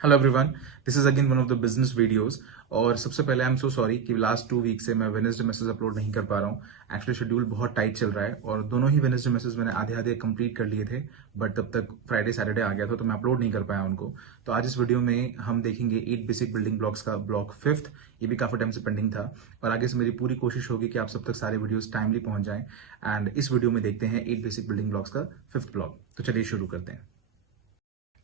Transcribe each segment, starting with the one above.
Hello everyone, this is again one of the business videos. और सबसे पहले I am so sorry कि last 2 week से मैं वेडनेसडे मैसेज अपलोड नहीं कर पा रहा हूँ। एक्चुअली शेड्यूल बहुत टाइट चल रहा है और दोनों ही वेडनेसडे मैसेज मैंने आधे आधे कंप्लीट कर लिए थे, बट तब तक फ्राइडे सैटरडे आ गया था तो मैं अपलोड नहीं कर पाया उनको। तो आज इस वीडियो में हम देखेंगे 8 बेसिक बिल्डिंग ब्लॉक्स का ब्लॉक फिफ्थ। ये भी काफी टाइम से पेंडिंग था और आगे से मेरी पूरी कोशिश होगी कि आप सब तक सारे वीडियोस टाइमली पहुंच जाएं। एंड इस वीडियो में देखते हैं 8 बेसिक बिल्डिंग ब्लॉक्स का फिफ्थ ब्लॉक। तो चलिए शुरू करते हैं।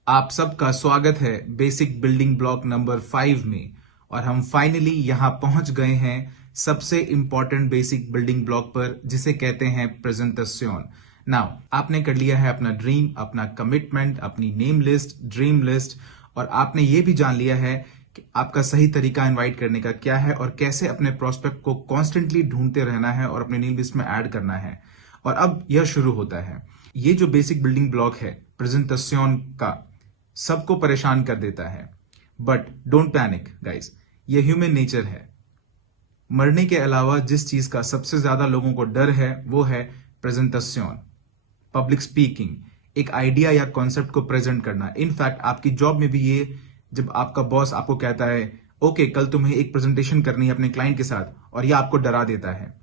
आप सबका स्वागत है बेसिक बिल्डिंग ब्लॉक नंबर 5 में। और हम फाइनली यहां पहुंच गए हैं सबसे इंपॉर्टेंट बेसिक बिल्डिंग ब्लॉक पर, जिसे कहते हैं प्रेजेंटेशन। नाउ आपने कर लिया है अपना ड्रीम, अपना कमिटमेंट, अपनी नेम लिस्ट, ड्रीम लिस्ट, और आपने ये भी जान लिया है कि आपका सही तरीका इनवाइट करने का क्या है और कैसे अपने प्रोस्पेक्ट को कॉन्स्टेंटली ढूंढते रहना है और अपने नेम लिस्ट में ऐड करना है। और अब यह शुरू होता है। ये जो बेसिक बिल्डिंग ब्लॉक है प्रेजेंटेशन का, सबको परेशान कर देता है। बट डोंट पैनिक गाइस, ये ह्यूमन नेचर है। मरने के अलावा जिस चीज का सबसे ज्यादा लोगों को डर है वो है प्रेजेंटेशन, पब्लिक स्पीकिंग, एक आइडिया या कॉन्सेप्ट को प्रेजेंट करना। इनफैक्ट आपकी जॉब में भी ये, जब आपका बॉस आपको कहता है ओके कल तुम्हें एक प्रेजेंटेशन करनी है अपने क्लाइंट के साथ, और ये आपको डरा देता है,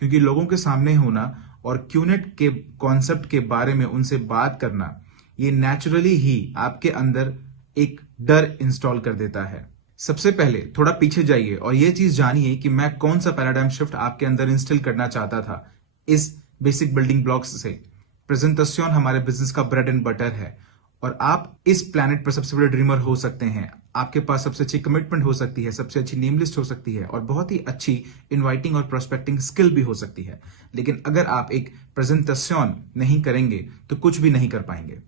क्योंकि लोगों के सामने होना और क्यूनेट के कॉन्सेप्ट के बारे में उनसे बात करना, ये नेचुरली ही आपके अंदर एक डर इंस्टॉल कर देता है। सबसे पहले थोड़ा पीछे जाइए और ये चीज जानिए कि मैं कौन सा पैराडाइम शिफ्ट आपके अंदर इंस्टॉल करना चाहता था इस बेसिक बिल्डिंग ब्लॉक्स से। प्रेजेंटेशन हमारे बिजनेस का ब्रेड एंड बटर है और आप इस प्लैनेट पर सबसे बड़े ड्रीमर हो सकते हैं। आपके पास सबसे अच्छी कमिटमेंट हो सकती है, सबसे अच्छी नेम लिस्ट हो सकती है और बहुत ही अच्छी इनवाइटिंग और प्रोस्पेक्टिंग स्किल भी हो सकती है। लेकिन अगर आप एक प्रेजेंटेशन नहीं करेंगे तो कुछ भी नहीं कर पाएंगे।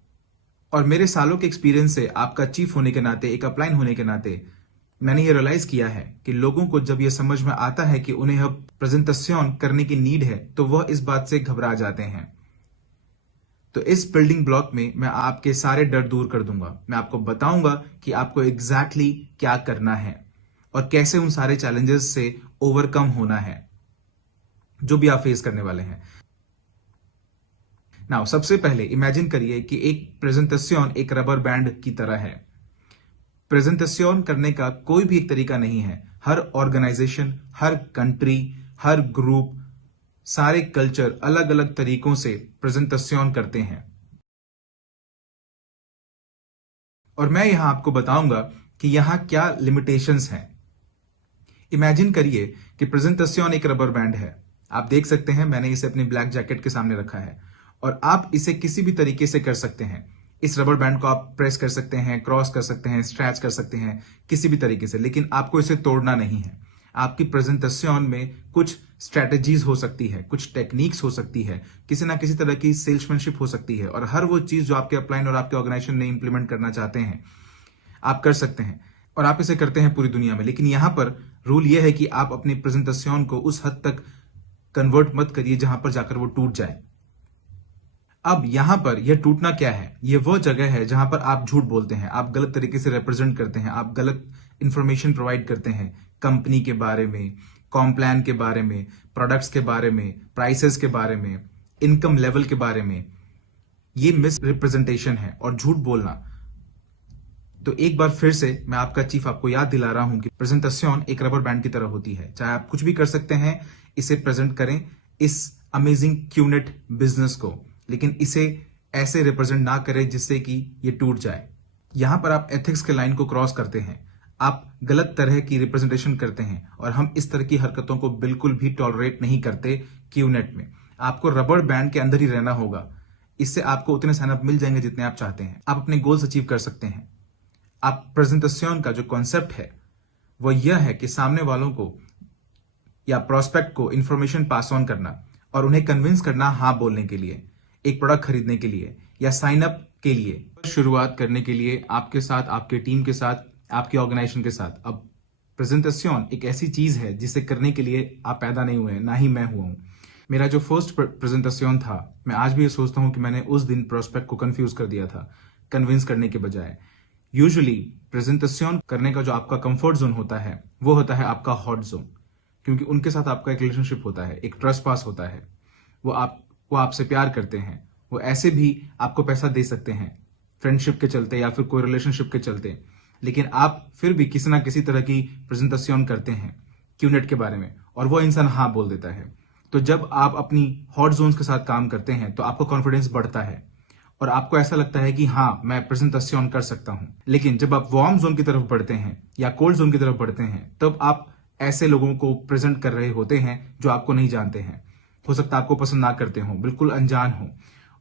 और मेरे सालों के एक्सपीरियंस से, आपका चीफ होने के नाते, एक अपलाइन होने के नाते, मैंने ये रियलाइज किया है कि लोगों को जब ये समझ में आता है कि उन्हें अब प्रेजेंटेशन करने की नीड है तो वह इस बात से घबरा जाते हैं। तो इस बिल्डिंग ब्लॉक में मैं आपके सारे डर दूर कर दूंगा। मैं आपको बताऊंगा कि आपको एग्जैक्टली क्या करना है और कैसे उन सारे चैलेंजेस से ओवरकम होना है जो भी आप फेस करने वाले हैं। नाउ सबसे पहले इमेजिन करिए कि एक प्रेजेंटेशन एक रबर बैंड की तरह है। प्रेजेंटेशन करने का कोई भी एक तरीका नहीं है। हर ऑर्गेनाइजेशन, हर कंट्री, हर ग्रुप, सारे कल्चर अलग अलग तरीकों से प्रेजेंटेशन करते हैं। और मैं यहां आपको बताऊंगा कि यहां क्या लिमिटेशंस हैं। इमेजिन करिए कि प्रेजेंटेशन एक रबर बैंड है। आप देख सकते हैं मैंने इसे अपनी ब्लैक जैकेट के सामने रखा है और आप इसे किसी भी तरीके से कर सकते हैं। इस रबर बैंड को आप प्रेस कर सकते हैं, क्रॉस कर सकते हैं, स्ट्रेच कर सकते हैं, किसी भी तरीके से, लेकिन आपको इसे तोड़ना नहीं है। आपकी प्रेजेंटेशन में कुछ स्ट्रेटेजीज हो सकती है, कुछ टेक्निक्स हो सकती है, किसी ना किसी तरह की सेल्समैनशिप हो सकती है, और हर वो चीज जो आपके अपलाइन और आपके ऑर्गेनाइजेशन ने इंप्लीमेंट करना चाहते हैं आप कर सकते हैं और आप इसे करते हैं पूरी दुनिया में। लेकिन यहां पर रूल यह है कि आप अपनी प्रेजेंटेशन को उस हद तक कन्वर्ट मत करिए जहां पर जाकर वो टूट जाए। अब यहां पर यह टूटना क्या है? यह वो जगह है जहां पर आप झूठ बोलते हैं, आप गलत तरीके से रिप्रेजेंट करते हैं, आप गलत इंफॉर्मेशन प्रोवाइड करते हैं कंपनी के बारे में, कॉम्प्लान के बारे में, प्रोडक्ट्स के बारे में, प्राइसेस के बारे में, इनकम लेवल के बारे में। ये मिस रिप्रेजेंटेशन है और झूठ बोलना। तो एक बार फिर से मैं आपका चीफ आपको याद दिला रहा हूं कि प्रेजेंटेशन एक रबर बैंड की तरह होती है। चाहे आप कुछ भी कर सकते हैं, इसे प्रेजेंट करें इस अमेजिंग क्यूनेट बिजनेस को, लेकिन इसे ऐसे रिप्रेजेंट ना करें जिससे कि ये टूट जाए। यहां पर आप एथिक्स के लाइन को क्रॉस करते हैं, आप गलत तरह की रिप्रेजेंटेशन करते हैं और हम इस तरह की हरकतों को बिल्कुल भी टॉलरेट नहीं करते क्यूनेट में। आपको रबर बैंड के अंदर ही रहना होगा। इससे आपको उतने साइन अप मिल जाएंगे जितने आप चाहते हैं। आप अपने गोल्स अचीव कर सकते हैं। आप प्रेजेंटेशन का जो कॉन्सेप्ट है वो यह है कि सामने वालों को या प्रोस्पेक्ट को इंफॉर्मेशन पास ऑन करना और उन्हें कन्विंस करना हाँ बोलने के लिए, एक प्रोडक्ट खरीदने के लिए या साइन अप के लिए, शुरुआत करने के लिए आपके साथ, आपके टीम के साथ, आपके ऑर्गेनाइजेशन के साथ। अब प्रेजेंटेशन एक ऐसी चीज है जिसे करने के लिए आप पैदा नहीं हुए हैं, ना ही मैं हुआ हूं। मेरा जो फर्स्ट प्रेजेंटेशन था, मैं आज भी ये सोचता हूं कि मैंने उस दिन प्रोस्पेक्ट को कंफ्यूज कर दिया था कन्विंस करने के बजाय। यूजुअली प्रेजेंटेशन करने का जो आपका कंफर्ट जोन होता है वो होता है आपका हॉट जोन, क्योंकि उनके साथ आपका एक रिलेशनशिप होता है, एक ट्रस्ट पास होता है। वो आपसे प्यार करते हैं, वो ऐसे भी आपको पैसा दे सकते हैं फ्रेंडशिप के चलते या फिर कोई रिलेशनशिप के चलते। लेकिन आप फिर भी किसी ना किसी तरह की प्रेजेंटेशन करते हैं क्यूनेट के बारे में और वो इंसान हाँ बोल देता है। तो जब आप अपनी हॉट जोन्स के साथ काम करते हैं तो आपको कॉन्फिडेंस बढ़ता है और आपको ऐसा लगता है कि हाँ, मैं प्रेजेंटेशन कर सकता हूं। लेकिन जब आप वार्म जोन की तरफ बढ़ते हैं या कोल्ड जोन की तरफ बढ़ते हैं तब आप ऐसे लोगों को प्रेजेंट कर रहे होते हैं जो आपको नहीं जानते हैं। हो सकता है आपको पसंद ना करते हो, बिल्कुल अनजान हो,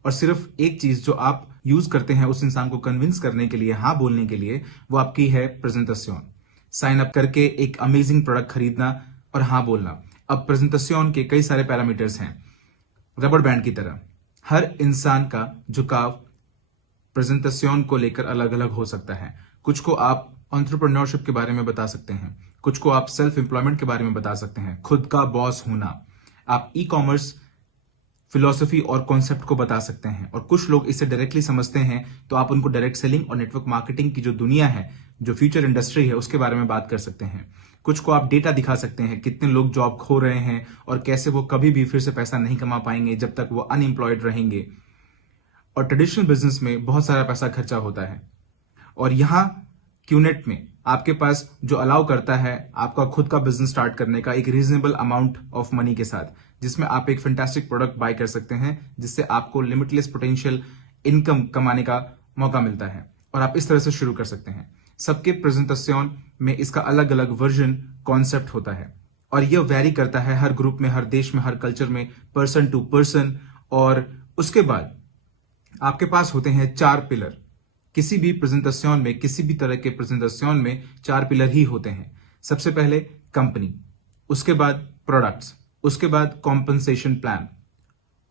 और सिर्फ एक चीज जो आप यूज करते हैं उस इंसान को कन्विंस करने के लिए, हाँ बोलने के लिए, वो आपकी है प्रेजेंटेशन। साइन अप करके एक अमेजिंग प्रोडक्ट खरीदना और हाँ बोलना। अब प्रेजेंटेशन के कई सारे पैरामीटर्स हैं, रबर बैंड की तरह। हर इंसान का झुकाव प्रेजेंटेशन को लेकर अलग अलग हो सकता है। कुछ को आप एंटरप्रेन्योरशिप के बारे में बता सकते हैं, कुछ को आप सेल्फ एम्प्लॉयमेंट के बारे में बता सकते हैं, खुद का बॉस होना। आप ई कॉमर्स फिलॉसफी और कॉन्सेप्ट को बता सकते हैं, और कुछ लोग इसे डायरेक्टली समझते हैं तो आप उनको डायरेक्ट सेलिंग और नेटवर्क मार्केटिंग की जो दुनिया है, जो फ्यूचर इंडस्ट्री है, उसके बारे में बात कर सकते हैं। कुछ को आप डेटा दिखा सकते हैं, कितने लोग जॉब खो रहे हैं और कैसे वो कभी भी फिर से पैसा नहीं कमा पाएंगे जब तक वो अनएम्प्लॉयड रहेंगे। और ट्रेडिशनल बिजनेस में बहुत सारा पैसा खर्चा होता है, और यहाँ क्यूनेट में आपके पास जो अलाउ करता है आपका खुद का बिजनेस स्टार्ट करने का एक रीजनेबल अमाउंट ऑफ मनी के साथ, जिसमें आप एक फैंटास्टिक प्रोडक्ट बाय कर सकते हैं, जिससे आपको लिमिटलेस पोटेंशियल इनकम कमाने का मौका मिलता है, और आप इस तरह से शुरू कर सकते हैं। सबके प्रेजेंटेशन में इसका अलग अलग वर्जन कॉन्सेप्ट होता है, और यह वेरी करता है हर ग्रुप में, हर देश में, हर कल्चर में, पर्सन टू पर्सन। और उसके बाद आपके पास होते हैं 4 पिलर। किसी भी प्रेजेंटेशन में, किसी भी तरह के प्रेजेंटेशन में 4 पिलर ही होते हैं। सबसे पहले कंपनी, उसके बाद प्रोडक्ट्स, उसके बाद कॉम्पनसेशन प्लान,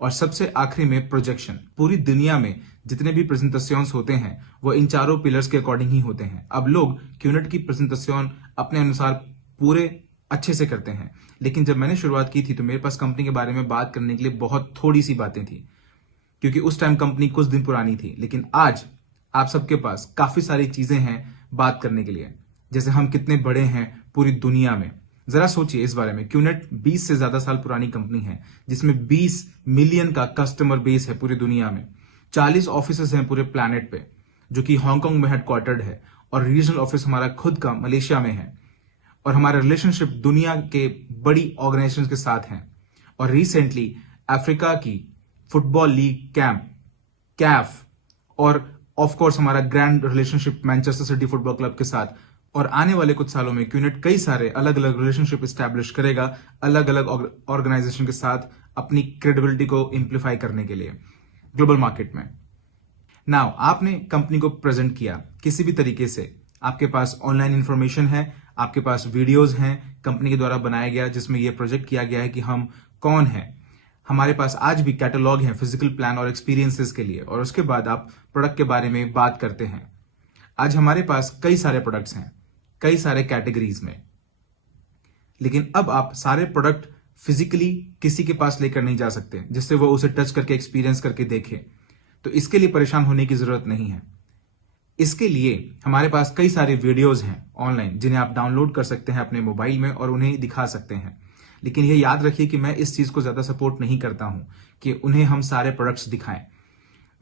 और सबसे आखिरी में प्रोजेक्शन। पूरी दुनिया में जितने भी प्रेजेंटेशंस होते हैं वो इन 4 पिलर्स के अकॉर्डिंग ही होते हैं। अब लोग क्यूनेट की प्रेजेंटेशन अपने अनुसार पूरे अच्छे से करते हैं, लेकिन जब मैंने शुरुआत की थी तो मेरे पास कंपनी के बारे में बात करने के लिए बहुत थोड़ी सी बातें थी, क्योंकि उस टाइम कंपनी कुछ दिन पुरानी थी। लेकिन आज आप सबके पास काफी सारी चीजें हैं बात करने के लिए, जैसे हम कितने बड़े हैं पूरी दुनिया में। जरा सोचिए इस बारे में। क्यूनेट 20 से ज्यादा साल पुरानी कंपनी है, जिसमें 20 मिलियन का कस्टमर बेस है पूरी दुनिया में। 40 ऑफिसेस हैं पूरे प्लैनेट पे, जो कि हांगकांग में हेडक्वार्टर्ड है, और रीजनल ऑफिस हमारा खुद का मलेशिया में है। और हमारा रिलेशनशिप दुनिया के बड़ी ऑर्गेनाइजेशंस के साथ हैं, और रिसेंटली अफ्रीका की फुटबॉल लीग कैफ, और ऑफ कोर्स हमारा grand relationship Manchester city football club के साथ। और आने वाले कुछ सालों में क्यूनेट कई सारे अलग अलग रिलेशनशिप स्टैब्लिश करेगा अलग अलग ऑर्गेनाइजेशन के साथ, अपनी क्रेडिबिलिटी को इंप्लीफाई करने के लिए ग्लोबल मार्केट में। नाउ आपने कंपनी को प्रेजेंट किया किसी भी तरीके से, आपके पास ऑनलाइन इंफॉर्मेशन है, आपके पास वीडियोज हैं कंपनी के द्वारा बनाया गया, जिसमें यह प्रोजेक्ट किया गया है कि हम कौन हैं। हमारे पास आज भी कैटलॉग है फिजिकल प्लान और एक्सपीरियंसेस के लिए, और उसके बाद आप प्रोडक्ट के बारे में बात करते हैं। आज हमारे पास कई सारे प्रोडक्ट्स हैं, कई सारे कैटेगरीज में, लेकिन अब आप सारे प्रोडक्ट फिजिकली किसी के पास लेकर नहीं जा सकते जिससे वो उसे टच करके एक्सपीरियंस करके देखे। तो इसके लिए परेशान होने की जरूरत नहीं है। इसके लिए हमारे पास कई सारे वीडियोज हैं ऑनलाइन, जिन्हें आप डाउनलोड कर सकते हैं अपने मोबाइल में और उन्हें दिखा सकते हैं। लेकिन यह याद रखिए कि मैं इस चीज को ज्यादा सपोर्ट नहीं करता हूं कि उन्हें हम सारे प्रोडक्ट्स दिखाएं।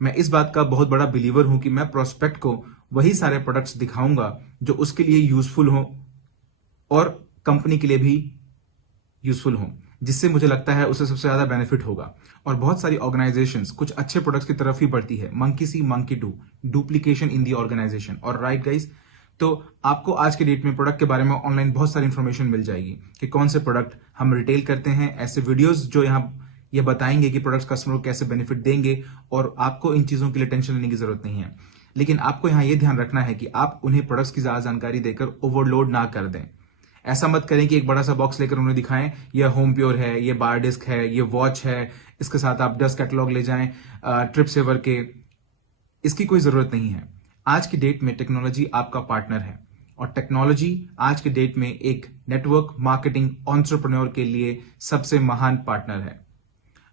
मैं इस बात का बहुत बड़ा बिलीवर हूं कि मैं प्रोस्पेक्ट को वही सारे प्रोडक्ट्स दिखाऊंगा जो उसके लिए यूजफुल हो और कंपनी के लिए भी यूजफुल हो, जिससे मुझे लगता है उसे सबसे ज्यादा बेनिफिट होगा। और बहुत सारी ऑर्गेनाइजेशंस कुछ अच्छे प्रोडक्ट्स की तरफ ही बढ़ती है, monkey see monkey do, duplication in the organisation. और राइट गाइज, तो आपको आज के डेट में प्रोडक्ट के बारे में ऑनलाइन बहुत सारी इंफॉर्मेशन मिल जाएगी कि कौन से प्रोडक्ट हम रिटेल करते हैं। ऐसे वीडियोस जो यहाँ ये बताएंगे कि प्रोडक्ट्स कस्टमर को कैसे बेनिफिट देंगे, और आपको इन चीजों के लिए टेंशन लेने की जरूरत नहीं है। लेकिन आपको यहाँ ये ध्यान रखना है कि आप उन्हें प्रोडक्ट्स की ज्यादा जानकारी देकर ओवरलोड ना कर दें। ऐसा मत करें कि एक बड़ा सा बॉक्स लेकर उन्हें दिखाएं, ये होम प्योर है, ये बार डिस्क है, ये वॉच है, इसके साथ आप 10 कैटलॉग ले जाएं ट्रिप सेवर के। इसकी कोई जरूरत नहीं है। आज की डेट में टेक्नोलॉजी आपका पार्टनर है, और टेक्नोलॉजी आज के डेट में एक नेटवर्क मार्केटिंग एंटरप्रेन्योर के लिए सबसे महान पार्टनर है।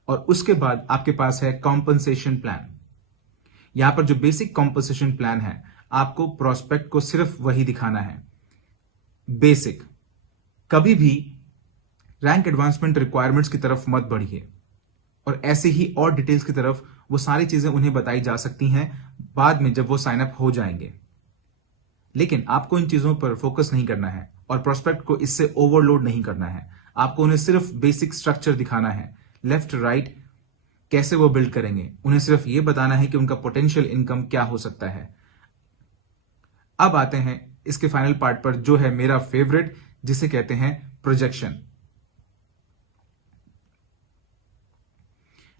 और उसके बाद आपके पास है कॉम्पनसेशन प्लान। यहां पर जो बेसिक कॉम्पनसेशन प्लान है, आपको प्रोस्पेक्ट को सिर्फ वही दिखाना है, बेसिक। कभी भी रैंक एडवांसमेंट रिक्वायरमेंट्स की तरफ मत बढ़िए, और ऐसे ही और डिटेल्स की तरफ वो सारी चीजें उन्हें बताई जा सकती हैं बाद में जब वो साइन अप हो जाएंगे। लेकिन आपको इन चीजों पर फोकस नहीं करना है और प्रोस्पेक्ट को इससे ओवरलोड नहीं करना है। आपको उन्हें सिर्फ बेसिक स्ट्रक्चर दिखाना है, लेफ्ट राइट कैसे वो बिल्ड करेंगे। उन्हें सिर्फ ये बताना है कि उनका पोटेंशियल इनकम क्या हो सकता है। अब आते हैं इसके फाइनल पार्ट पर, जो है मेरा फेवरेट, जिसे कहते हैं प्रोजेक्शन।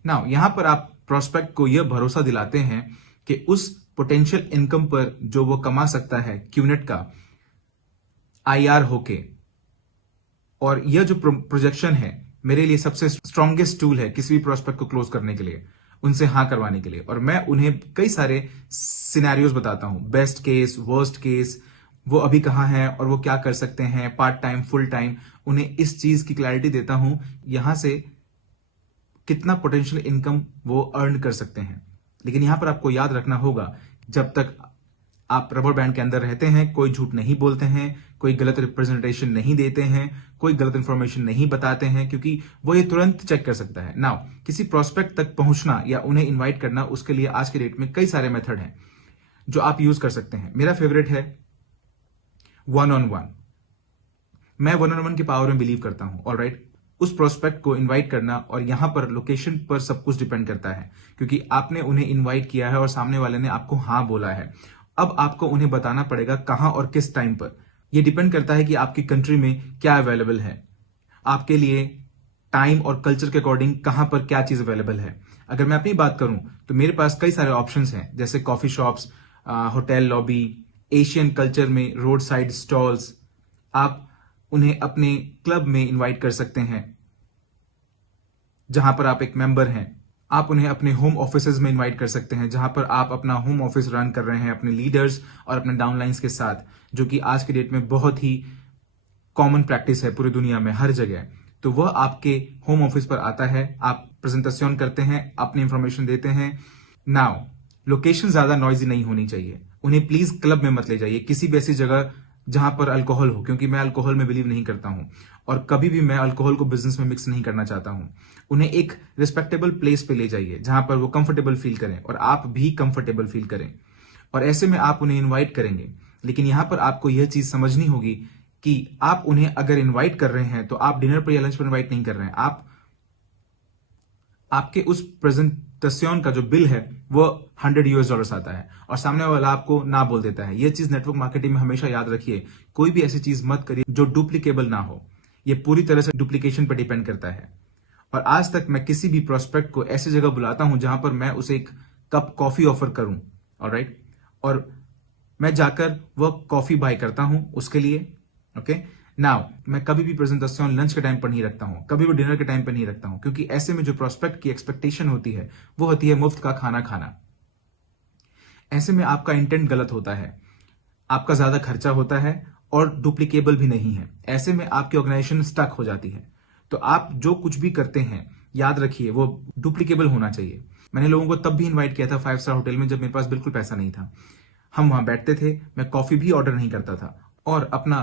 नाउ यहां पर आप प्रोस्पेक्ट को यह भरोसा दिलाते हैं कि उस पोटेंशियल इनकम पर जो वो कमा सकता है क्यूनेट का आईआर होके, और यह जो प्रोजेक्शन है मेरे लिए सबसे स्ट्रॉन्गेस्ट टूल है किसी भी प्रोस्पेक्ट को क्लोज करने के लिए, उनसे हां करवाने के लिए। और मैं उन्हें कई सारे सिनेरियोज बताता हूं, बेस्ट केस, वर्स्ट केस, वो अभी कहां है और वो क्या कर सकते हैं, पार्ट टाइम, फुल टाइम। उन्हें इस चीज की क्लैरिटी देता हूं यहां से कितना पोटेंशियल इनकम वो अर्न कर सकते हैं। लेकिन यहां पर आपको याद रखना होगा, जब तक आप रबर बैंड के अंदर रहते हैं, कोई झूठ नहीं बोलते हैं, कोई गलत रिप्रेजेंटेशन नहीं देते हैं, कोई गलत इंफॉर्मेशन नहीं बताते हैं, क्योंकि वो ये तुरंत चेक कर सकता है। नाउ किसी प्रोस्पेक्ट तक पहुंचना या उन्हें इनवाइट करना, उसके लिए आज के डेट में कई सारे मेथड हैं जो आप यूज कर सकते हैं। मेरा फेवरेट है 1-on-1। मैं 1-on-1 की पावर में बिलीव करता हूं। ऑलराइट, उस प्रोस्पेक्ट को इनवाइट करना, और यहां पर लोकेशन पर सब कुछ डिपेंड करता है, क्योंकि आपने उन्हें इनवाइट किया है और सामने वाले ने आपको हां बोला है। अब आपको उन्हें बताना पड़ेगा कहां और किस टाइम पर। यह डिपेंड करता है कि आपकी कंट्री में क्या अवेलेबल है, आपके लिए टाइम और कल्चर के अकॉर्डिंग कहां पर क्या चीज अवेलेबल है। अगर मैं अपनी बात करूं तो मेरे पास कई सारे ऑप्शंस हैं, जैसे coffee shops, hotel lobby, Asian culture में रोड साइड स्टॉल्स। आप उन्हें अपने क्लब में इनवाइट कर सकते हैं जहां पर आप एक मेंबर हैं। आप उन्हें अपने होम ऑफिसेज में इनवाइट कर सकते हैं, जहां पर आप अपना होम ऑफिस रन कर रहे हैं अपने लीडर्स और अपने डाउनलाइंस के साथ, जो कि आज के डेट में बहुत ही कॉमन प्रैक्टिस है पूरी दुनिया में, हर जगह। तो वह आपके होम ऑफिस पर आता है, आप प्रेजेंटेशन करते हैं, अपनी इंफॉर्मेशन देते हैं। नाउ लोकेशन ज्यादा नॉइजी नहीं होनी चाहिए। उन्हें प्लीज क्लब में मत ले जाइए, किसी भी ऐसी जगह जहां पर अल्कोहल हो, क्योंकि मैं अल्कोहल में बिलीव नहीं करता हूं और कभी भी मैं अल्कोहल को बिजनेस में मिक्स नहीं करना चाहता हूं। उन्हें एक रिस्पेक्टेबल प्लेस पे ले जाइए जहां पर वो कंफर्टेबल फील करें और आप भी कंफर्टेबल फील करें, और ऐसे में आप उन्हें इनवाइट करेंगे। लेकिन यहां पर आपको यह चीज समझनी होगी कि आप उन्हें अगर इनवाइट कर रहे हैं तो आप डिनर पर या लंच पर इनवाइट नहीं कर रहे हैं। आपके उस प्रेजेंटेशन का जो बिल है वो $100 आता है और सामने वाला आपको ना बोल देता है। यह चीज नेटवर्क मार्केटिंग में हमेशा याद रखिए, कोई भी ऐसी चीज मत करिए जो डुप्लीकेबल ना हो। यह पूरी तरह से डुप्लीकेशन पर डिपेंड करता है। और आज तक मैं किसी भी प्रोस्पेक्ट को ऐसी जगह बुलाता हूं जहां पर मैं उसे एक कप कॉफी ऑफर करूं, ऑलराइट, और मैं जाकर वह कॉफी बाय करता हूं उसके लिए। ओके, नाउ मैं कभी भी प्रेजेंटेशन लंच के टाइम पर नहीं रखता हूं, कभी भी डिनर के टाइम पर नहीं रखता हूं, क्योंकि ऐसे में जो प्रोस्पेक्ट की एक्सपेक्टेशन होती है वो होती है मुफ्त का खाना खाना। ऐसे में आपका इंटेंट गलत होता है, आपका ज्यादा खर्चा होता है और डुप्लीकेबल भी नहीं है। ऐसे में आपकी ऑर्गेनाइजेशन स्टक हो जाती है। तो आप जो कुछ भी करते हैं याद रखिए वो डुप्लीकेबल होना चाहिए। मैंने लोगों को तब भी इनवाइट किया था 5 स्टार होटल में जब मेरे पास बिल्कुल पैसा नहीं था। हम वहां बैठते थे, मैं कॉफी भी ऑर्डर नहीं करता था और अपना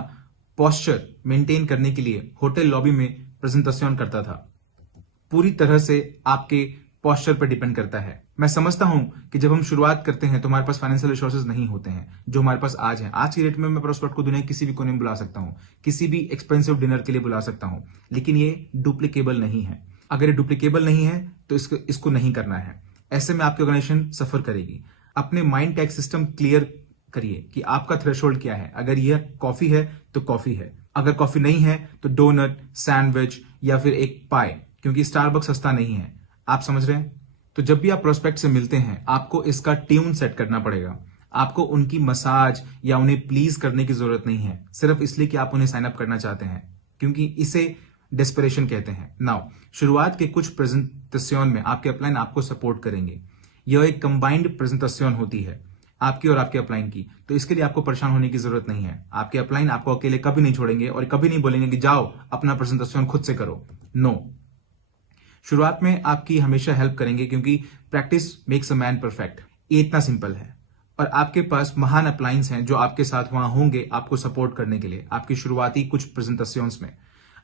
पोस्चर मेंटेन करने के लिए होटल लॉबी में प्रेजेंटेशन करता था। पूरी तरह से आपके पोस्चर पर डिपेंड करता है। मैं समझता हूं कि जब हम शुरुआत करते हैं तो हमारे पास फाइनेंशियल रिसोर्सेज नहीं होते हैं जो हमारे पास आज हैं। आज की डेट में मैं प्रोस्पेक्ट को दुनिया किसी भी कोने में बुला सकता हूं, किसी भी एक्सपेंसिव डिनर के लिए बुला सकता हूं, लेकिन ये डुप्लीकेबल नहीं है। अगर ये डुप्लीकेबल नहीं है तो इसको नहीं करना है। ऐसे में आपकी ऑर्गेनाइजेशन सफर करेगी। अपने माइंड टैग सिस्टम क्लियर करिए कि आपका थ्रेशोल्ड क्या है। अगर यह कॉफी है तो कॉफी है, अगर कॉफी नहीं है तो डोनट, सैंडविच या फिर एक पाई, क्योंकि स्टारबक्स सस्ता नहीं है। आप समझ रहे हैं? तो जब भी आप प्रोस्पेक्ट से मिलते हैं आपको इसका ट्यून सेट करना पड़ेगा। आपको उनकी मसाज या उन्हें प्लीज करने की जरूरत नहीं है, सिर्फ इसलिए कि आप उन्हें साइन अप करना चाहते हैं, क्योंकि इसे डेस्परेशन कहते हैं। नाउ शुरुआत के कुछ प्रेजेंटेशन में आपके अपलाइन आपको सपोर्ट करेंगे। यह एक कंबाइंड प्रेजेंटेशन होती है आपकी और आपके अपलाइन की, तो इसके लिए आपको परेशान होने की जरूरत नहीं है। आपके अपलाइन आपको अकेले कभी नहीं छोड़ेंगे और कभी नहीं बोलेंगे कि जाओ अपना प्रेजेंटेशन खुद से करो। नो, शुरुआत में आपकी हमेशा हेल्प करेंगे, क्योंकि practice makes a man perfect. ये इतना सिंपल है। और आपके पास महान अपलाइंस हैं जो आपके साथ वहां होंगे आपको सपोर्ट करने के लिए आपकी शुरुआती कुछ प्रेजेंटेशंस में।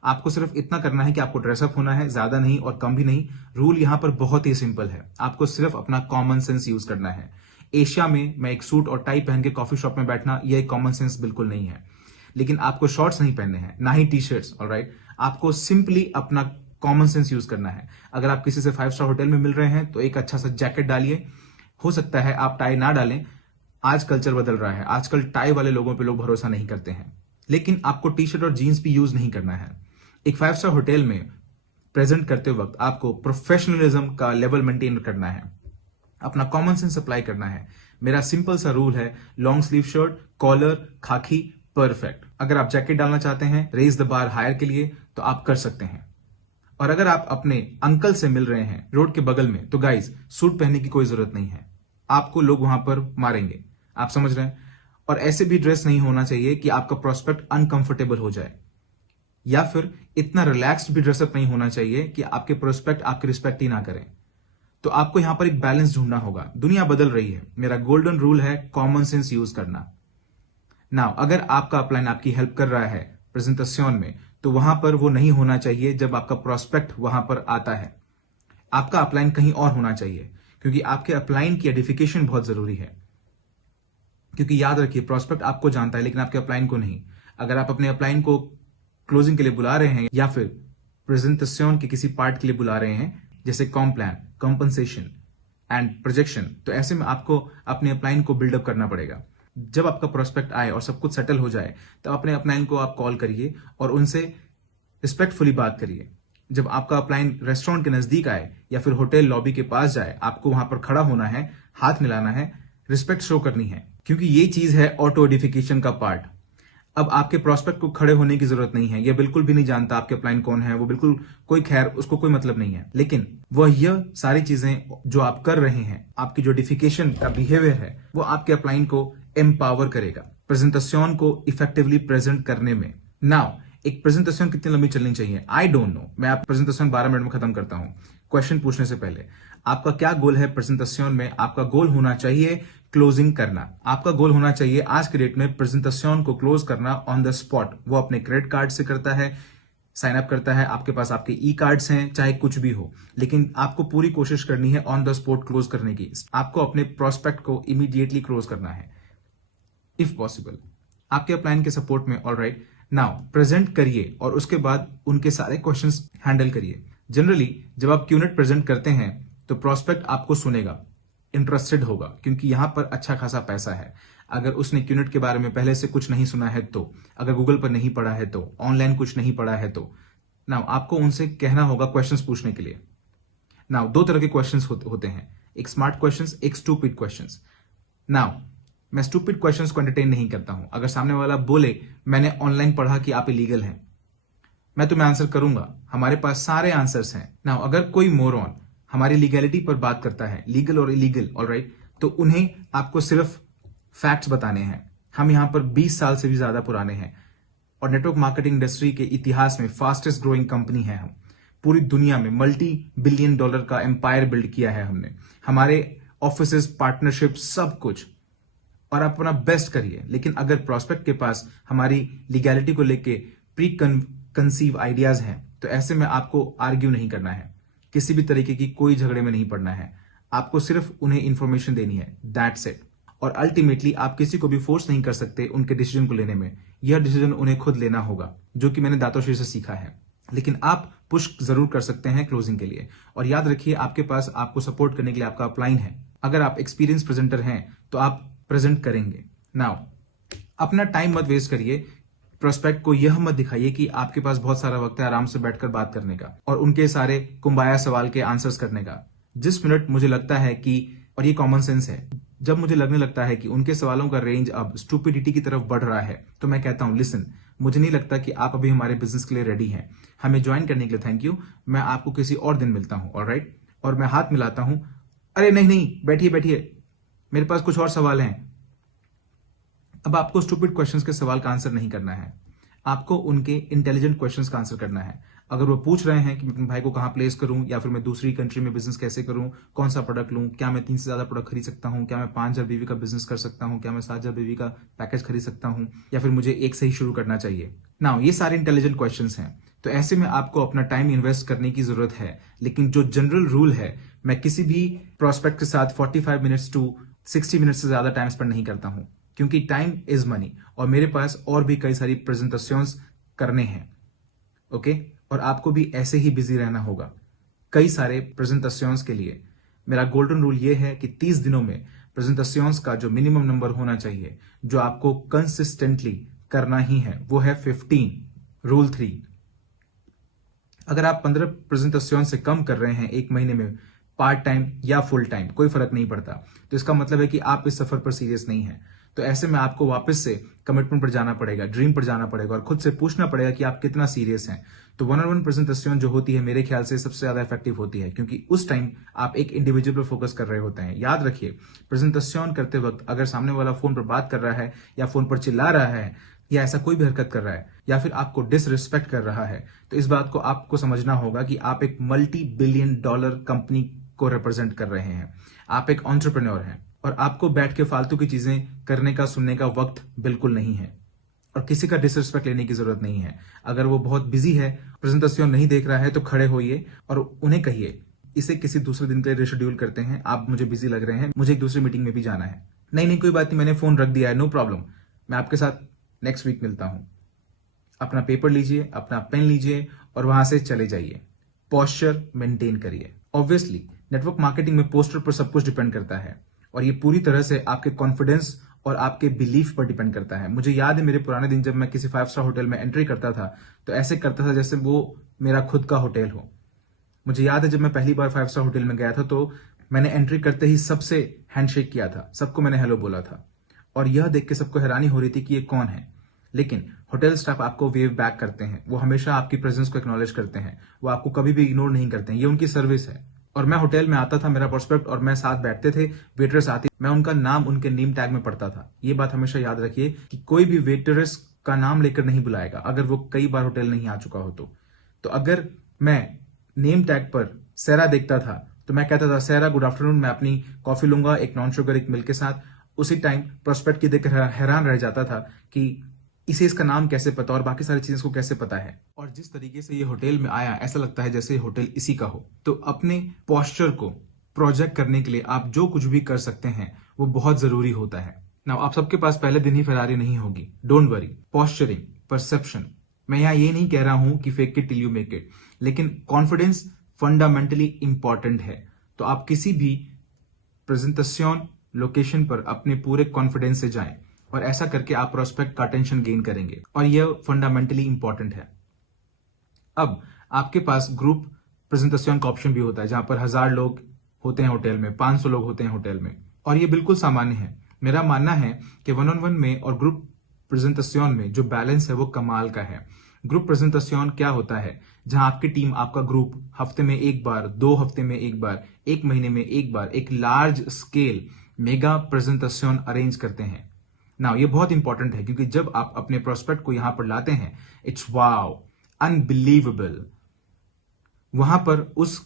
आपको सिर्फ इतना करना है कि आपको ड्रेसअप होना है, ज्यादा नहीं और कम भी नहीं। रूल यहां पर बहुत ही सिंपल है, आपको सिर्फ अपना कॉमन सेंस यूज करना है। एशिया में मैं एक सूट और टाई पहन के कॉफी शॉप में बैठना, यह एक कॉमन सेंस बिल्कुल नहीं है। लेकिन आपको शॉर्ट्स नहीं पहनने हैं, ना ही टी शर्ट्स, ऑलराइट। आपको सिंपली अपना कॉमन सेंस यूज करना है। अगर आप किसी से 5 स्टार होटल में मिल रहे हैं तो एक अच्छा सा जैकेट डालिए। हो सकता है आप टाई ना डालें, आज कल्चर बदल रहा है, आजकल टाई वाले लोगों पे लोग भरोसा नहीं करते हैं। लेकिन आपको टी शर्ट और जीन्स भी यूज नहीं करना है। एक 5 स्टार होटल में प्रेजेंट करते वक्त आपको प्रोफेशनलिज्म का लेवल मेंटेन करना है, अपना कॉमन सेंस अप्लाई करना है। मेरा सिंपल सा रूल है, लॉन्ग स्लीव शर्ट, कॉलर, खाकी, परफेक्ट। अगर आप जैकेट डालना चाहते हैं रेज द बार हायर के लिए तो आप कर सकते हैं। और अगर आप अपने अंकल से मिल रहे हैं रोड के बगल में तो गाइज सूट पहनने की कोई जरूरत नहीं है, आपको लोग वहां पर मारेंगे। आप समझ रहे हैं? और ऐसे भी ड्रेस नहीं होना चाहिए कि आपका प्रोस्पेक्ट अनकंफर्टेबल हो जाए, या फिर इतना रिलैक्स्ड भी ड्रेसअप नहीं होना चाहिए कि आपके प्रोस्पेक्ट आपकी रिस्पेक्ट ही ना करें। तो आपको यहां पर एक बैलेंस ढूंढना होगा। दुनिया बदल रही है, मेरा गोल्डन रूल है कॉमन सेंस यूज करना। नाउ अगर आपका अपलाइन आपकी हेल्प कर रहा है प्रेजेंटेशन में, तो वहां पर वो नहीं होना चाहिए जब आपका प्रोस्पेक्ट वहां पर आता है। आपका अपलाइन कहीं और होना चाहिए, क्योंकि आपके अपलाइन की आइडेंटिफिकेशन बहुत जरूरी है। क्योंकि याद रखिए, प्रोस्पेक्ट आपको जानता है लेकिन आपके अपलाइन को नहीं। अगर आप अपने अपलाइन को क्लोजिंग के लिए बुला रहे हैं या फिर प्रेजेंटेशन के किसी पार्ट के लिए बुला रहे हैं, जैसे com plan, compensation and projection, तो ऐसे में आपको अपने अपलाइन को बिल्डअप करना पड़ेगा। जब आपका प्रोस्पेक्ट आए और सब कुछ सेटल हो जाए, तो अपने अपलाइन को आप कॉल करिए और उनसे रिस्पेक्टफुली बात करिए। जब आपका अपलाइन रेस्टोरेंट के नजदीक आए या फिर होटल लॉबी के पास जाए, आपको वहां पर खड़ा होना है, हाथ मिलाना है, रिस्पेक्ट शो करनी है, क्योंकि ये चीज है ऑटो आइडेंटिफिकेशन का पार्ट। अब आपके प्रोस्पेक्ट को खड़े होने की जरूरत नहीं है, ये बिल्कुल भी नहीं जानता आपके अपलाइन कौन है, वो बिल्कुल कोई खैर, उसको कोई मतलब नहीं है। लेकिन वह यह सारी चीजें जो आप कर रहे हैं, आपकी जो आइडेंटिफिकेशन का बिहेवियर है, वो आपके अपलाइन को एम्पावर करेगा प्रेजेंटेशन को इफेक्टिवली प्रेजेंट करने में। नाउ एक प्रेजेंटेशन कितनी लंबी चलनी चाहिए, आई डोंट नो। मैं आप प्रेजेंटेशन 12 मिनट में खत्म करता हूं। क्वेश्चन पूछने से पहले आपका क्या गोल है प्रेजेंटेशन में? आपका गोल होना चाहिए क्लोजिंग करना। आपका गोल होना चाहिए आज के डेट में प्रेजेंटेशन को क्लोज करना ऑन द स्पॉट। वो अपने क्रेडिट कार्ड से करता है, साइन अप करता है, आपके पास आपके ई कार्ड्स हैं, चाहे कुछ भी हो, लेकिन आपको पूरी कोशिश करनी है ऑन द स्पॉट क्लोज करने की। आपको अपने प्रोस्पेक्ट को इमीडिएटली क्लोज करना है इफ पॉसिबल, आपके प्लान के सपोर्ट में। ऑलराइट, नाउ प्रेजेंट करिए और उसके बाद उनके सारे क्वेश्चंस हैंडल करिए। जनरली जब आप क्यूनेट प्रेजेंट करते हैं तो प्रोस्पेक्ट आपको सुनेगा, इंटरेस्टेड होगा, क्योंकि यहां पर अच्छा खासा पैसा है। अगर उसने क्यूनेट के बारे में पहले से कुछ नहीं सुना है तो, अगर गूगल पर नहीं पढ़ा है तो, ऑनलाइन कुछ नहीं पढ़ा है तो, नाउ आपको उनसे कहना होगा क्वेश्चंस पूछने के लिए। नाउ 2 तरह के क्वेश्चंस होते हैं, एक स्मार्ट क्वेश्चंस, एक स्टूपिड क्वेश्चंस। नाउ मैं स्टूपिड क्वेश्चंस को एंटरटेन नहीं करता हूं। अगर सामने वाला बोले मैंने ऑनलाइन पढ़ा कि आप इलीगल हैं, मैं तुम्हें आंसर करूंगा, हमारे पास सारे आंसर्स हैं। नाउ अगर कोई मोरॉन हमारी लीगैलिटी पर बात करता है, लीगल और इलीगल, ऑलराइट, तो उन्हें आपको सिर्फ फैक्ट्स बताने हैं। हम यहां पर 20 साल से भी ज्यादा पुराने हैं और नेटवर्क मार्केटिंग इंडस्ट्री के इतिहास में फास्टेस्ट ग्रोइंग कंपनी है हम। पूरी दुनिया में $multi-billion का एम्पायर बिल्ड किया है हमने, हमारे ऑफिसेस, पार्टनरशिप, सब कुछ। और आप अपना बेस्ट करिए, लेकिन अगर प्रोस्पेक्ट के पास हमारी लीगैलिटी को लेके प्री कंसीव आइडियाज हैं, तो ऐसे में आपको आर्ग्यू नहीं करना है, किसी भी तरीके की कोई झगड़े में नहीं पड़ना है। आपको सिर्फ उन्हें इंफॉर्मेशन देनी है, दैट्स इट। और अल्टीमेटली आप किसी को भी फोर्स नहीं कर सकते उनके डिसीजन को लेने में, यह डिसीजन उन्हें खुद लेना होगा, जो कि मैंने दातोशी से सीखा है। लेकिन आप पुश जरूर कर सकते हैं क्लोजिंग के लिए। और याद रखिए, आपके पास आपको सपोर्ट करने के लिए आपका अपलाइन है। अगर आप एक्सपीरियंस प्रेजेंटर हैं तो आप प्रेजेंट करेंगे। नाउ अपना टाइम मत वेस्ट करिए, प्रोस्पेक्ट को यह मत दिखाइए कि आपके पास बहुत सारा वक्त है आराम से बैठकर बात करने का और उनके सारे कुंबाया सवाल के आंसर्स करने का। जिस मिनट मुझे लगता है कि, और ये कॉमन सेंस है, जब मुझे लगने लगता है कि उनके सवालों का रेंज अब स्टूपिडिटी की तरफ बढ़ रहा है, तो मैं कहता हूं लिसन, मुझे नहीं लगता कि आप अभी हमारे बिजनेस के लिए रेडी हैं, हमें ज्वाइन करने के लिए थैंक यू, मैं आपको किसी और दिन मिलता हूं, ऑलराइट। और मैं हाथ मिलाता हूं, अरे नहीं नहीं, बैठिए बैठिए, मेरे पास कुछ और सवाल हैं। अब आपको स्टूपिड क्वेश्चंस के सवाल का आंसर नहीं करना है, आपको उनके इंटेलिजेंट क्वेश्चंस का आंसर करना है। अगर वो पूछ रहे हैं कि मैं अपने भाई को कहां प्लेस करूं, या फिर मैं दूसरी कंट्री में बिजनेस कैसे करूं, कौन सा प्रोडक्ट लूं, क्या मैं 3 से ज्यादा प्रोडक्ट खरीद सकता हूं, क्या मैं 5,000 बीवी का बिजनेस कर सकता हूं, क्या मैं 7,000 बीवी का पैकेज खरीद सकता हूं, या फिर मुझे एक से ही शुरू करना चाहिए। नाउ ये सारे इंटेलिजेंट क्वेश्चंस हैं, तो ऐसे में आपको अपना टाइम इन्वेस्ट करने की जरूरत है। लेकिन जो जनरल रूल है, मैं किसी भी प्रोस्पेक्ट के साथ 45 मिनट्स टू 60 मिनट से ज्यादा टाइम स्पेंड नहीं करता हूं, क्योंकि टाइम इज मनी और मेरे पास और भी कई सारी प्रेजेंटेशंस करने हैं। ओके, और आपको भी ऐसे ही बिजी रहना होगा कई सारे प्रेजेंटेशंस के लिए। मेरा गोल्डन रूल ये है कि 30 दिनों में प्रेजेंटेशंस का जो मिनिमम नंबर होना चाहिए, जो आपको कंसिस्टेंटली करना ही है, वो है 15। रूल 3, अगर आप 15 प्रेजेंटेशन से कम कर रहे हैं एक महीने में, पार्ट टाइम या फुल टाइम कोई फर्क नहीं पड़ता, तो इसका मतलब है कि आप इस सफर पर सीरियस नहीं है। तो ऐसे में आपको वापस से कमिटमेंट पर जाना पड़ेगा, ड्रीम पर जाना पड़ेगा और खुद से पूछना पड़ेगा कि आप कितना सीरियस हैं। तो 1-on-1 प्रेजेंटेशन जो होती है मेरे ख्याल से सबसे ज्यादा इफेक्टिव होती है, क्योंकि उस टाइम आप एक इंडिविजुअल पर फोकस कर रहे होते हैं। याद रखिए, प्रेजेंटेशन करते वक्त अगर सामने वाला फोन पर बात कर रहा है या फोन पर चिल्ला रहा है या ऐसा कोई भी हरकत कर रहा है या फिर आपको डिसरिस्पेक्ट कर रहा है, तो इस बात को आपको समझना होगा कि आप एक $multi-billion कंपनी को रिप्रेजेंट कर रहे हैं। आप एक एंटरप्रेन्योर हैं और आपको बैठ के फालतू की चीजें करने का, सुनने का वक्त बिल्कुल नहीं है और किसी का डिसरिस्पेक्ट लेने की जरूरत नहीं है। अगर वो बहुत बिजी है, प्रेजेंटेशन नहीं देख रहा है, तो खड़े होइए और उन्हें कहिए इसे किसी दूसरे दिन के लिए रिशेड्यूल करते हैं, आप मुझे बिजी लग रहे हैं, मुझे एक दूसरी मीटिंग में भी जाना है। नहीं नहीं, कोई बात नहीं, मैंने फोन रख दिया है, नो प्रॉब्लम, मैं आपके साथ नेक्स्ट वीक मिलता हूं। अपना पेपर लीजिए, अपना पेन लीजिए और वहां से चले जाइए। पोस्चर मेंटेन करिए। ऑब्वियसली नेटवर्क मार्केटिंग में पोस्टर पर सब कुछ डिपेंड करता है और ये पूरी तरह से आपके कॉन्फिडेंस और आपके बिलीफ पर डिपेंड करता है। मुझे याद है मेरे पुराने दिन जब मैं किसी 5 स्टार होटल में एंट्री करता था तो ऐसे करता था जैसे वो मेरा खुद का होटल हो। मुझे याद है जब मैं पहली बार 5 स्टार होटल में गया था तो मैंने एंट्री करते ही सबसे हैंडशेक किया था, सबको मैंने हेलो बोला था और यह देख के सबको हैरानी हो रही थी कि ये कौन है। लेकिन होटल स्टाफ आपको वेव बैक करते हैं, वो हमेशा आपकी प्रेजेंस को एक्नॉलेज करते हैं, वो आपको कभी भी इग्नोर नहीं करते हैं, ये उनकी सर्विस है। और मैं होटल में आता था, मेरा प्रोस्पेक्ट और मैं साथ बैठते थे, वेटर्स आती, मैं उनका नाम उनके नेम टैग में पढ़ता था। ये बात हमेशा याद रखिए कि कोई भी वेटरेस का नाम लेकर नहीं बुलाएगा अगर वो कई बार होटल नहीं आ चुका हो तो अगर मैं नेम टैग पर सैरा देखता था तो मैं कहता था सैरा गुड आफ्टरनून, मैं अपनी कॉफी लूंगा, एक नॉन शुगर एक मिल्क के साथ। उसी टाइम प्रोस्पेक्ट की देखकर हैरान रह जाता था कि इसे इसका नाम कैसे पता और बाकी सारी चीजें इसको कैसे पता है। और जिस तरीके से ये होटल में आया ऐसा लगता है जैसे होटल इसी का हो। तो अपने पोस्चर को प्रोजेक्ट करने के लिए आप जो कुछ भी कर सकते हैं वो बहुत जरूरी होता है। नाउ आप सबके पास पहले दिन ही फरारी नहीं होगी, डोंट वरी। पोस्चरिंग, परसेप्शन, मैं यहां ये नहीं कह रहा हूं कि fake it till you make it, लेकिन कॉन्फिडेंस फंडामेंटली इंपॉर्टेंट है। तो आप किसी भी प्रेजेंटेशन लोकेशन पर अपने पूरे कॉन्फिडेंस से जाएं और ऐसा करके आप प्रोस्पेक्ट का अटेंशन गेन करेंगे और यह फंडामेंटली इंपॉर्टेंट है। अब आपके पास ग्रुप प्रेजेंटेशन का ऑप्शन भी होता है जहां पर 1000 लोग होते हैं होटल में, 500 लोग होते हैं होटल में और ये बिल्कुल सामान्य है। मेरा मानना है कि 1-on-1 में और ग्रुप प्रेजेंटेशन में जो बैलेंस है वो कमाल का है। ग्रुप प्रेजेंटेशन क्या होता है, जहां आपकी टीम, आपका ग्रुप हफ्ते में एक बार, 2 हफ्ते में एक बार, एक महीने में एक बार एक large scale mega presentation arrange करते हैं। नाउ ये बहुत इंपॉर्टेंट है क्योंकि जब आप अपने प्रोस्पेक्ट को यहां पर लाते हैं, इट्स वाओ, अनबिलीवेबल। वहां पर उस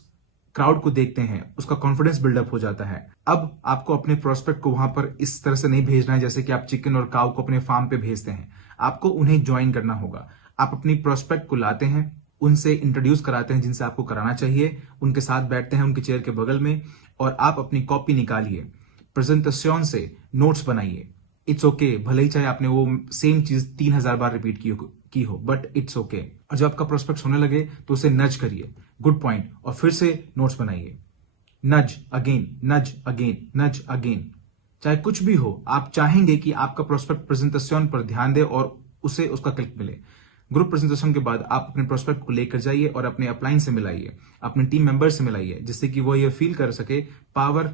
क्राउड को देखते हैं, उसका कॉन्फिडेंस बिल्डअप हो जाता है। अब आपको अपने प्रोस्पेक्ट को वहां पर इस तरह से नहीं भेजना है जैसे कि आप चिकन और काऊ को अपने फार्म पे भेजते हैं। आपको उन्हें ज्वाइन करना होगा। आप अपनी प्रोस्पेक्ट को लाते हैं, उनसे इंट्रोड्यूस कराते हैं जिनसे आपको कराना चाहिए, उनके साथ बैठते हैं उनके चेयर के बगल में और आप अपनी कॉपी निकालिए, प्रेजेंटेशन से नोट्स बनाइए। इट्स ओके, भले ही चाहे आपने वो सेम चीज 3000 बार रिपीट की हो, बट इट्स ओके। और जब आपका प्रोस्पेक्ट होने लगे तो उसे नज करिए, गुड पॉइंट, और फिर से नोट्स बनाइए। नज अगेन, नज अगेन, नज अगेन। चाहे कुछ भी हो, आप चाहेंगे कि आपका प्रोस्पेक्ट प्रेजेंटेशन पर ध्यान दे और उसे उसका क्लिक मिले। ग्रुप प्रेजेंटेशन के बाद आप अपने प्रोस्पेक्ट को लेकर जाइए और अपने अपलाइन से मिलाइए, अपने टीम मेंबर से मिलाइए, जिससे कि वो ये फील कर सके, पावर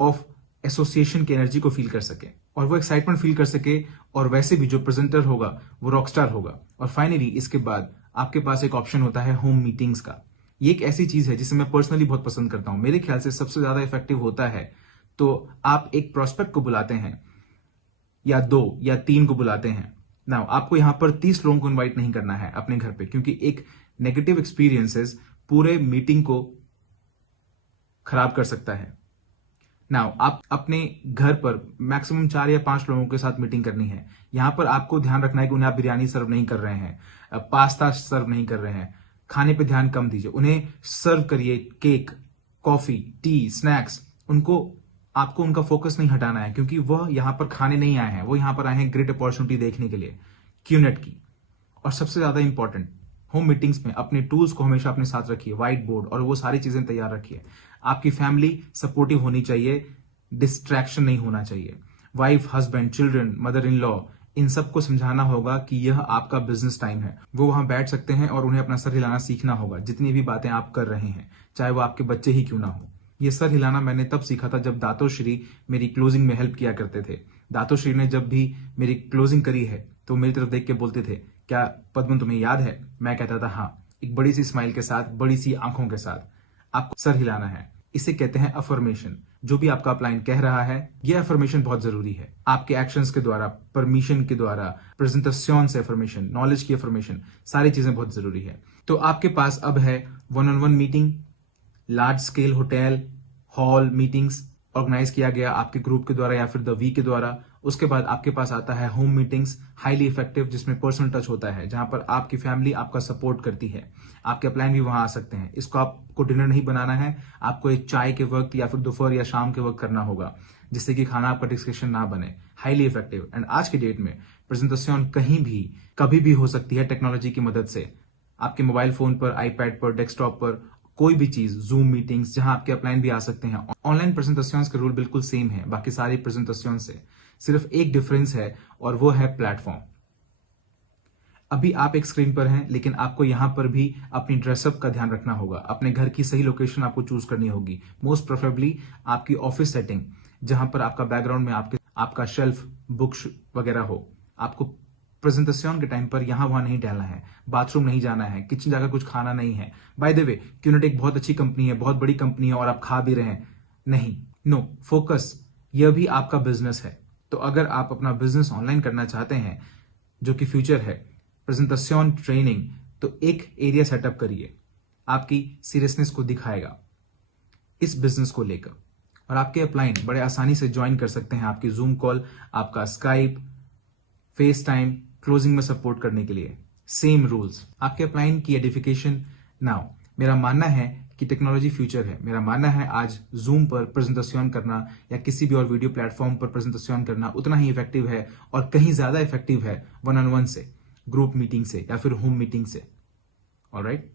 ऑफ एसोसिएशन की एनर्जी को फील कर सके और वो एक्साइटमेंट फील कर सके। और वैसे भी जो प्रेजेंटर होगा वो रॉकस्टार होगा। और फाइनली इसके बाद आपके पास एक ऑप्शन होता है होम मीटिंग्स का। ये एक ऐसी चीज है जिसे मैं पर्सनली बहुत पसंद करता हूं, मेरे ख्याल से सबसे ज्यादा इफेक्टिव होता है। तो आप एक प्रोस्पेक्ट को बुलाते हैं या 2 या 3 को बुलाते हैं। नाउ आपको यहां पर 30 लोगों को इनवाइट नहीं करना है अपने घर पे, क्योंकि एक नेगेटिव एक्सपीरियंसेस पूरे मीटिंग को खराब कर सकता है। नाउ आप अपने घर पर मैक्सिमम 4 या 5 लोगों के साथ मीटिंग करनी है। यहां पर आपको ध्यान रखना है कि उन्हें आप बिरयानी सर्व नहीं कर रहे हैं, पास्ता सर्व नहीं कर रहे हैं, खाने पे ध्यान कम दीजिए। उन्हें सर्व करिए केक, कॉफी, टी, स्नैक्स। उनको आपको उनका फोकस नहीं हटाना है, क्योंकि वह यहां पर खाने नहीं आए हैं, वो यहां पर आए हैं ग्रेट अपॉर्चुनिटी देखने के लिए, क्यूनेट की। और सबसे ज्यादा इंपॉर्टेंट, होम मीटिंग्स में अपने टूल्स को हमेशा अपने साथ रखिए, व्हाइट बोर्ड और वो सारी चीजें तैयार रखिए। आपकी फैमिली सपोर्टिव होनी चाहिए, डिस्ट्रैक्शन नहीं होना चाहिए। Wife, husband, children, mother in law, इन सबको समझाना होगा कि यह आपका बिजनेस टाइम है। वो वहां बैठ सकते हैं और उन्हें अपना सर हिलाना सीखना होगा, जितनी भी बातें आप कर रहे हैं, चाहे वो आपके बच्चे ही क्यों ना हो। ये सर हिलाना मैंने तब सीखा था जब दातोश्री मेरी क्लोजिंग में हेल्प किया करते थे। दातोश्री ने जब भी मेरी क्लोजिंग करी है तो मेरी तरफ देख के बोलते थे, क्या पद्मन तुम्हें याद है? मैं कहता था हाँ, एक बड़ी सी स्माइल के साथ, बड़ी सी आंखों के साथ। आपको सर हिलाना है। इसे कहते हैं अफर्मेशन। जो भी आपका अपलाइन कह रहा है, यह अफर्मेशन बहुत जरूरी है। आपके एक्शंस के द्वारा, परमिशन के द्वारा, प्रेजेंटेशन से अफर्मेशन, नॉलेज की अफर्मेशन, सारी चीजें बहुत जरूरी है। तो आपके पास अब है one on one meeting, large scale hotel hall meetings organise किया गया आपके ग्रुप के द्वारा या फिर द वी के द्वारा। उसके बाद आपके पास आता है होम मीटिंग्स, हाईली इफेक्टिव, जिसमें पर्सनल टच होता है, जहां पर आपकी फैमिली आपका सपोर्ट करती है। आपके अपलाइन भी वहां आ सकते हैं। इसको आपको डिनर नहीं बनाना है, आपको एक चाय के वक्त या फिर दोपहर या शाम के वक्त करना होगा, जिससे कि खाना आपका डिस्कशन ना बने। Highly effective. एंड आज की डेट में प्रेजेंटेशन कहीं भी कभी भी हो सकती है टेक्नोलॉजी की मदद से। आपके मोबाइल फोन पर, आईपैड पर, डेस्कटॉप पर, कोई भी चीज, जूम मीटिंग्स, जहां आपके अपलाइन भी आ सकते हैं। ऑनलाइन प्रेजेंटेशंस के रूल बिल्कुल सेम है बाकी सारी प्रेजेंटेशन से, सिर्फ एक डिफरेंस है और वो है प्लेटफॉर्म। अभी आप एक स्क्रीन पर हैं, लेकिन आपको यहां पर भी अपनी ड्रेसअप का ध्यान रखना होगा। अपने घर की सही लोकेशन आपको चूज करनी होगी, मोस्ट प्रेफरेबली आपकी ऑफिस सेटिंग, जहां पर आपका बैकग्राउंड में आपका शेल्फ, बुक्स वगैरह हो। आपको प्रेजेंटेशन के टाइम पर यहां वहां नहीं टहलना है, बाथरूम नहीं जाना है, किचन जाकर कुछ खाना नहीं है। बाय द वे, क्यूनेट एक बहुत अच्छी कंपनी है, बहुत बड़ी कंपनी है और आप खा भी रहे हैं, नहीं, नो फोकस। यह भी आपका बिजनेस है। तो अगर आप अपना बिजनेस ऑनलाइन करना चाहते हैं, जो कि फ्यूचर है, प्रेजेंटेशन ट्रेनिंग, तो एक एरिया सेटअप करिए, आपकी सीरियसनेस को दिखाएगा इस बिजनेस को लेकर। और आपके अपलाइन बड़े आसानी से ज्वाइन कर सकते हैं आपकी जूम कॉल, आपका स्काइप, फेस टाइम, क्लोजिंग में सपोर्ट करने के लिए। सेम रूल्स, आपके अपलाइन की एडिफिकेशन। नाउ मेरा मानना है कि टेक्नोलॉजी फ्यूचर है। मेरा मानना है आज जूम पर प्रेजेंटेशन करना या किसी भी और वीडियो प्लेटफॉर्म पर प्रेजेंटेशन करना उतना ही इफेक्टिव है और कहीं ज्यादा इफेक्टिव है वन ऑन वन से, ग्रुप मीटिंग से या फिर होम मीटिंग से। ऑलराइट,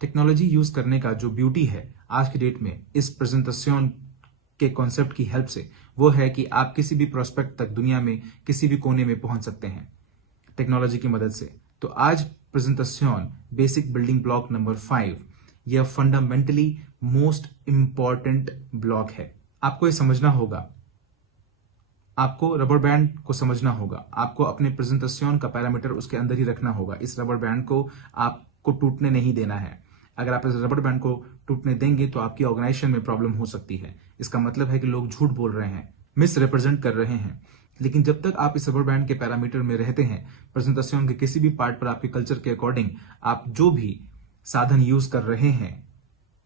टेक्नोलॉजी यूज करने का जो ब्यूटी है आज की डेट में इस प्रेजेंटेशन के कॉन्सेप्ट की हेल्प से, वो है कि आप किसी भी प्रोस्पेक्ट तक दुनिया में किसी भी कोने में पहुंच सकते हैं टेक्नोलॉजी की मदद से। तो आज presentation basic building block number 5, यह फंडामेंटली मोस्ट इंपॉर्टेंट ब्लॉक है। आपको यह समझना होगा, आपको रबर बैंड को समझना होगा, आपको अपने प्रेजेंटेशन का पैरामीटर उसके अंदर ही रखना होगा। इस रबर बैंड को आपको टूटने नहीं देना है। अगर आप इस रबर बैंड को टूटने देंगे तो आपकी ऑर्गेनाइजेशन में प्रॉब्लम हो सकती है। इसका मतलब है कि लोग झूठ बोल रहे हैं, मिस रिप्रेजेंट कर रहे हैं। लेकिन जब तक आप इस रबर बैंड के पैरामीटर में रहते हैं, प्रेजेंटेशन के किसी भी पार्ट पर आपके कल्चर के अकॉर्डिंग आप जो भी साधन यूज कर रहे हैं,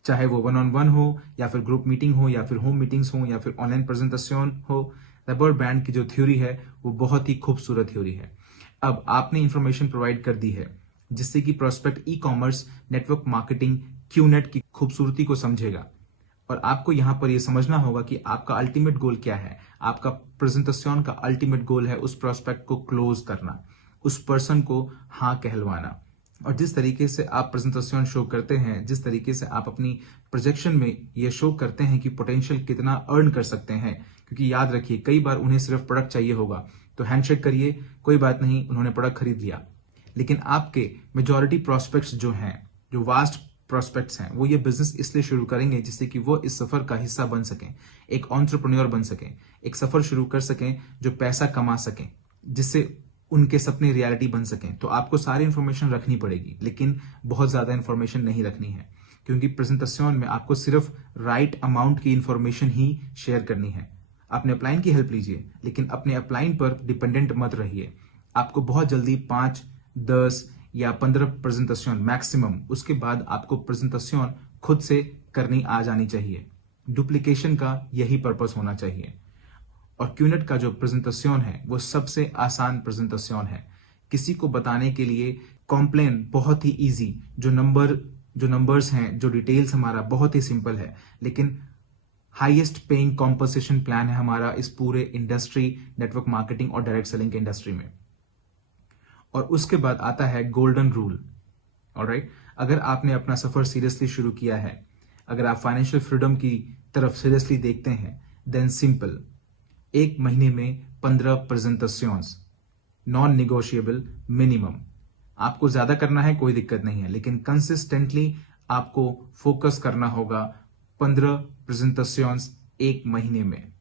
चाहे वो वन ऑन वन हो या फिर ग्रुप मीटिंग हो या फिर होम मीटिंग्स हो या फिर ऑनलाइन प्रेजेंटेशन हो, रबर बैंड की जो थ्योरी है वो बहुत ही खूबसूरत थ्योरी है। अब आपने इंफॉर्मेशन प्रोवाइड कर दी है जिससे कि prospect e commerce, network marketing, QNet की खूबसूरती को समझेगा। और आपको यहां पर यह समझना होगा कि आपका अल्टीमेट गोल क्या है। आपका प्रेजेंटेशन का अल्टीमेट गोल है उस प्रोस्पेक्ट को क्लोज करना, उस पर्सन को हाँ कहलवाना। और जिस तरीके से आप प्रेजेंटेशन शो करते हैं, जिस तरीके से आप अपनी प्रोजेक्शन में ये शो करते हैं कि पोटेंशियल कितना अर्न कर सकते हैं, क्योंकि याद रखिए कई बार उन्हें सिर्फ प्रोडक्ट चाहिए होगा तो हैंडशेक करिए, कोई बात नहीं, उन्होंने प्रोडक्ट खरीद लिया। लेकिन आपके मेजॉरिटी प्रोस्पेक्ट्स जो हैं, जो वास्ट प्रोस्पेक्ट्स हैं, वो ये बिजनेस इसलिए शुरू करेंगे जिससे कि वो इस सफर का हिस्सा बन सकें, एक एंटरप्रेन्योर बन सकें, एक सफर शुरू कर सकें जो पैसा कमा सकें, जिससे उनके सपने रियलिटी बन सकें। तो आपको सारी इंफॉर्मेशन रखनी पड़ेगी, लेकिन बहुत ज्यादा इंफॉर्मेशन नहीं रखनी है, क्योंकि प्रेजेंटेशन में आपको सिर्फ राइट अमाउंट की इंफॉर्मेशन ही शेयर करनी है। अपने अपलाइन की हेल्प लीजिए, लेकिन अपने अपलाइन पर डिपेंडेंट मत रहिए। आपको बहुत जल्दी 5, 10 या 15 प्रेजेंटेशन मैक्सिमम, उसके बाद आपको प्रेजेंटेशन खुद से करनी आ जानी चाहिए। डुप्लीकेशन का यही पर्पस होना चाहिए। और क्यूनेट का जो प्रेजेंटेशन है वो सबसे आसान प्रेजेंटेशन है। किसी को बताने के लिए कॉम्प्लेन बहुत ही इजी, जो नंबर्स हैं, जो डिटेल्स हमारा बहुत ही सिंपल है, लेकिन हाईएस्ट पेइंग कॉम्पोजिशन प्लान है हमारा इस पूरे इंडस्ट्री, नेटवर्क मार्केटिंग और डायरेक्ट सेलिंग के इंडस्ट्री में। और उसके बाद आता है गोल्डन रूल। ऑलराइट, अगर आपने अपना सफर सीरियसली शुरू किया है, अगर आप फाइनेंशियल फ्रीडम की तरफ सीरियसली देखते हैं, देन सिंपल, एक महीने में 15 प्रेजेंटेशंस, नॉन निगोशिएबल मिनिमम। आपको ज्यादा करना है कोई दिक्कत नहीं है, लेकिन कंसिस्टेंटली आपको फोकस करना होगा 15 प्रेजेंटेशंस एक महीने में।